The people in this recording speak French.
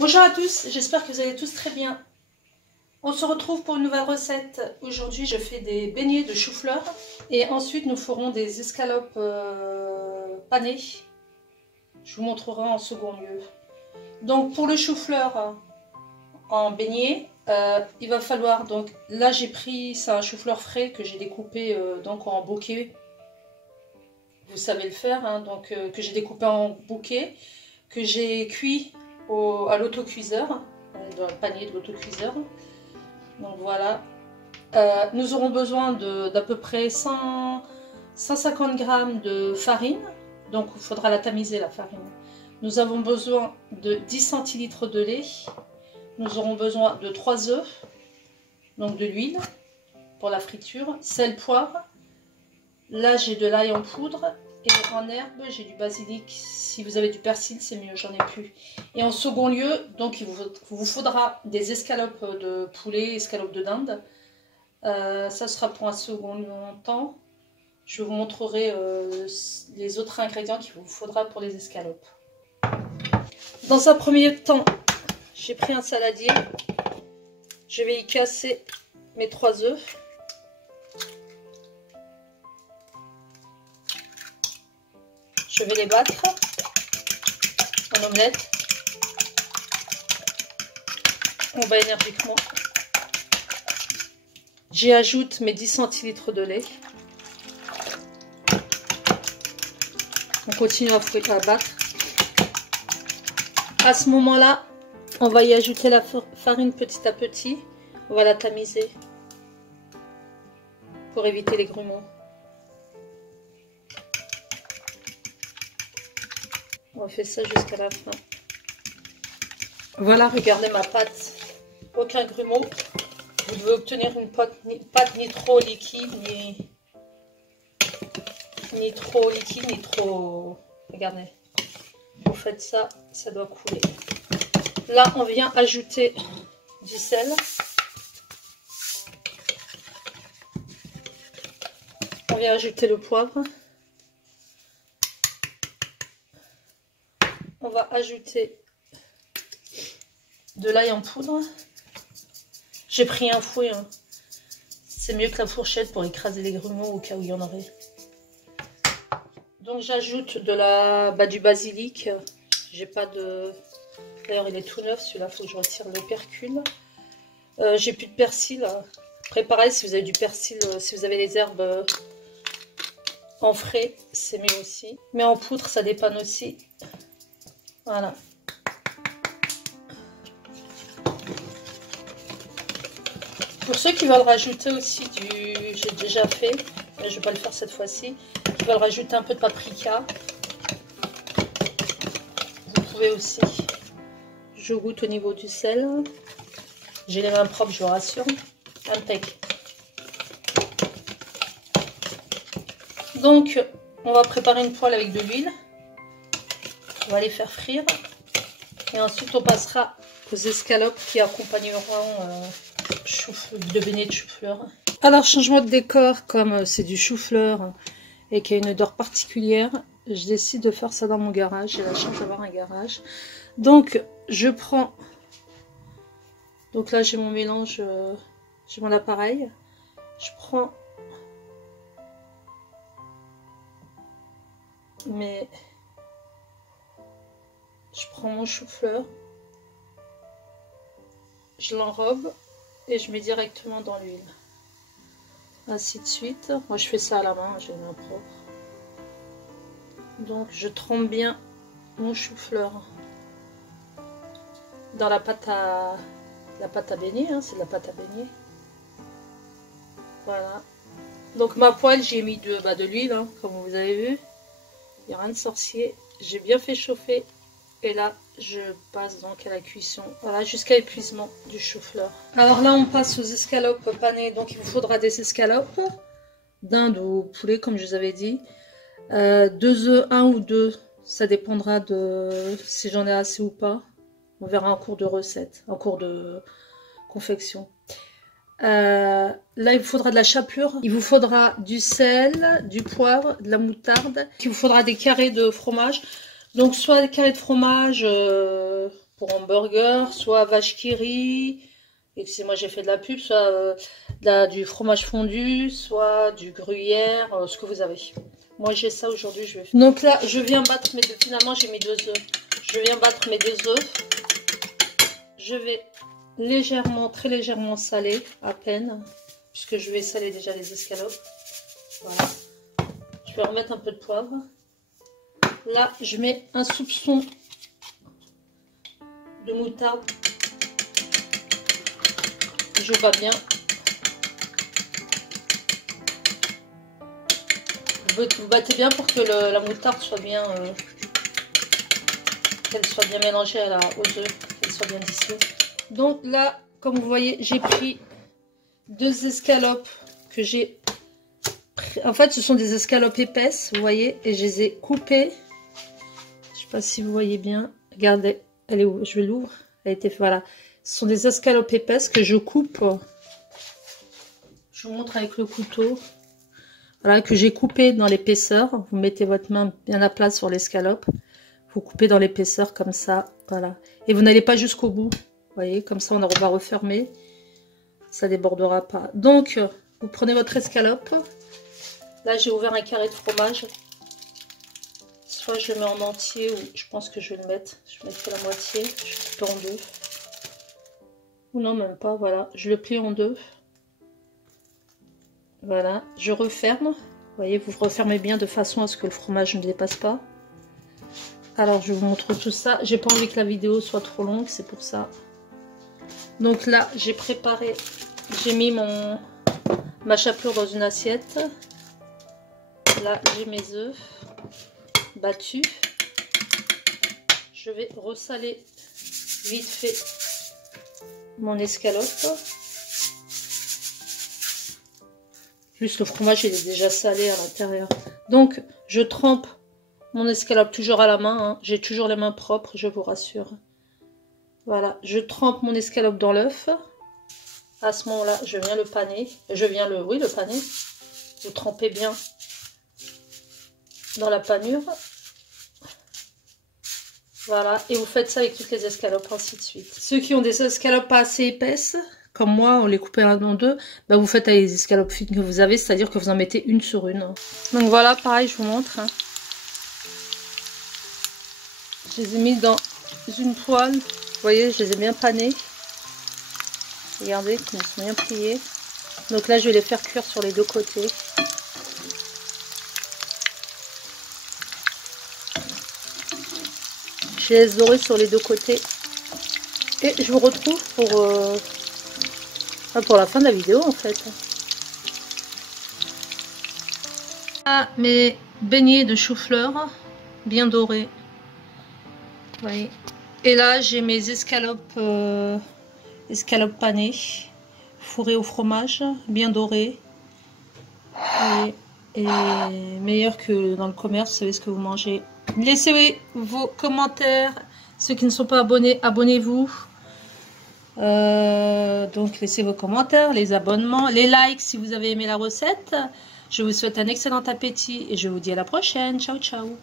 Bonjour à tous, j'espère que vous allez tous très bien. On se retrouve pour une nouvelle recette. Aujourd'hui, je fais des beignets de chou-fleur et ensuite nous ferons des escalopes panées. Je vous montrerai en second lieu. Donc pour le chou-fleur en beignet, il va falloir donc là j'ai pris c'est un chou-fleur frais que j'ai découpé donc en bouquet. Vous savez le faire, hein, donc que j'ai découpé en bouquet, que j'ai cuit à l'autocuiseur, dans le panier de l'autocuiseur. Donc voilà. Nous aurons besoin d'à peu près 150 g de farine. Donc il faudra la tamiser la farine. Nous avons besoin de 10 centilitres de lait. Nous aurons besoin de 3 œufs. Donc de l'huile pour la friture. Sel, poivre. Là j'ai de l'ail en poudre. Et en herbe, j'ai du basilic. Si vous avez du persil, c'est mieux, j'en ai plus. Et en second lieu, donc il vous faudra des escalopes de poulet, escalopes de dinde. Ça sera pour un second temps. Je vous montrerai les autres ingrédients qu'il vous faudra pour les escalopes. Dans un premier temps, j'ai pris un saladier. Je vais y casser mes 3 œufs. Je vais les battre en omelette. On va énergiquement. J'y ajoute mes 10 centilitres de lait. On continue à battre. À ce moment-là, on va y ajouter la farine petit à petit. On va la tamiser pour éviter les grumeaux. On fait ça jusqu'à la fin. Voilà, regardez ma pâte. Aucun grumeau. Vous devez obtenir une pâte ni trop liquide, ni trop liquide, ni trop... Regardez. Vous faites ça, ça doit couler. Là, on vient ajouter du sel. On vient ajouter le poivre. On va ajouter de l'ail en poudre. J'ai pris un fouet. Hein. C'est mieux que la fourchette pour écraser les grumeaux au cas où il y en aurait. Donc j'ajoute du basilic. J'ai pas de... D'ailleurs il est tout neuf celui-là, il faut que je retire le percule. J'ai plus de persil. Préparez si vous avez du persil, si vous avez les herbes en frais, c'est mieux aussi. Mais en poudre ça dépanne aussi. Voilà. Pour ceux qui veulent rajouter aussi j'ai déjà fait, mais je ne vais pas le faire cette fois-ci, qui veulent rajouter un peu de paprika, vous pouvez aussi. Je goûte au niveau du sel. J'ai les mains propres, je vous rassure. Impec. Donc, on va préparer une poêle avec de l'huile. On va les faire frire et ensuite on passera aux escalopes qui accompagneront de beignets de chou-fleur. Alors changement de décor, comme c'est du chou-fleur et qu'il y a une odeur particulière, je décide de faire ça dans mon garage. J'ai la chance d'avoir un garage. Donc je prends, donc là j'ai mon mélange, j'ai mon appareil. Je prends mon chou-fleur, je l'enrobe et je mets directement dans l'huile. Ainsi de suite. Moi je fais ça à la main, j'ai les mains propres. Donc je trempe bien mon chou-fleur dans la pâte à beignet, hein, c'est de la pâte à beignet. Voilà. Donc ma poêle, j'ai mis de l'huile, hein, comme vous avez vu. Il n'y a rien de sorcier. J'ai bien fait chauffer. Et là, je passe donc à la cuisson, voilà, jusqu'à épuisement du chou-fleur. Alors là, on passe aux escalopes panées. Donc, il vous faudra des escalopes, dinde ou poulet, comme je vous avais dit. 2 œufs, 1 ou 2, ça dépendra de si j'en ai assez ou pas. On verra en cours de recette, en cours de confection. Là, il vous faudra de la chapelure. Il vous faudra du sel, du poivre, de la moutarde. Il vous faudra des carrés de fromage. Donc soit des carrés de fromage pour hamburger, soit vache qui rit, excusez-moi j'ai fait de la pub, soit du fromage fondu, soit du gruyère, ce que vous avez. Moi j'ai ça aujourd'hui, je vais faire. Donc là je viens battre mes deux, finalement j'ai mis 2 œufs. Je viens battre mes 2 œufs. Je vais légèrement, très légèrement saler, à peine, puisque je vais saler déjà les escalopes. Voilà. Je vais remettre un peu de poivre. Là, je mets un soupçon de moutarde. Je bats bien. Vous battez bien pour que la moutarde soit bien, qu'elle soit bien mélangée aux œufs, qu'elle soit bien dissous. Donc là, comme vous voyez, j'ai pris 2 escalopes que j'ai. En fait, ce sont des escalopes épaisses, vous voyez, et je les ai coupées. Je sais pas si vous voyez bien. Regardez, elle est où? Je vais l'ouvrir. Elle a été, voilà. Ce sont des escalopes épaisses que je coupe. Je vous montre avec le couteau. Voilà, que j'ai coupé dans l'épaisseur. Vous mettez votre main bien à plat sur l'escalope. Vous coupez dans l'épaisseur comme ça. Voilà. Et vous n'allez pas jusqu'au bout. Vous voyez, comme ça on va refermer. Ça débordera pas. Donc, vous prenez votre escalope. Là, j'ai ouvert un carré de fromage. Soit je le mets en entier, ou je pense que je vais le mettre. Je mettrai la moitié. Je coupe en 2. Ou non, même pas. Voilà. Je le plie en 2. Voilà. Je referme. Vous voyez, vous refermez bien de façon à ce que le fromage ne dépasse pas. Alors, je vous montre tout ça. J'ai pas envie que la vidéo soit trop longue, c'est pour ça. Donc là, j'ai préparé. J'ai mis ma chapelure dans une assiette. Là, j'ai mes œufs battus. Je vais ressaler vite fait mon escalope. Juste le fromage, il est déjà salé à l'intérieur. Donc, je trempe mon escalope toujours à la main. Hein. J'ai toujours les mains propres, je vous rassure. Voilà, je trempe mon escalope dans l'œuf. À ce moment-là, je viens le paner. Le paner. Vous trempez bien dans la panure. Voilà, et vous faites ça avec toutes les escalopes, ainsi de suite. Ceux qui ont des escalopes pas assez épaisses, comme moi, on les coupe en 2, bah vous faites avec les escalopes fines que vous avez, c'est-à-dire que vous en mettez une sur une. Donc voilà, pareil, je vous montre. Hein. Je les ai mis dans une poêle. Vous voyez, je les ai bien panés. Regardez, ils sont bien pliés. Donc là, je vais les faire cuire sur les 2 côtés. Je les laisse dorer sur les 2 côtés. Et je vous retrouve pour la fin de la vidéo, en fait. Ah, mes beignets de chou-fleur, bien dorés. Vous voyez. Et là, j'ai mes escalopes panées, fourrées au fromage, bien dorées. Et meilleur que dans le commerce, vous savez ce que vous mangez. Laissez vos commentaires. Ceux qui ne sont pas abonnés, abonnez-vous. Donc laissez vos commentaires, les abonnements, les likes si vous avez aimé la recette. Je vous souhaite un excellent appétit et je vous dis à la prochaine. Ciao, ciao.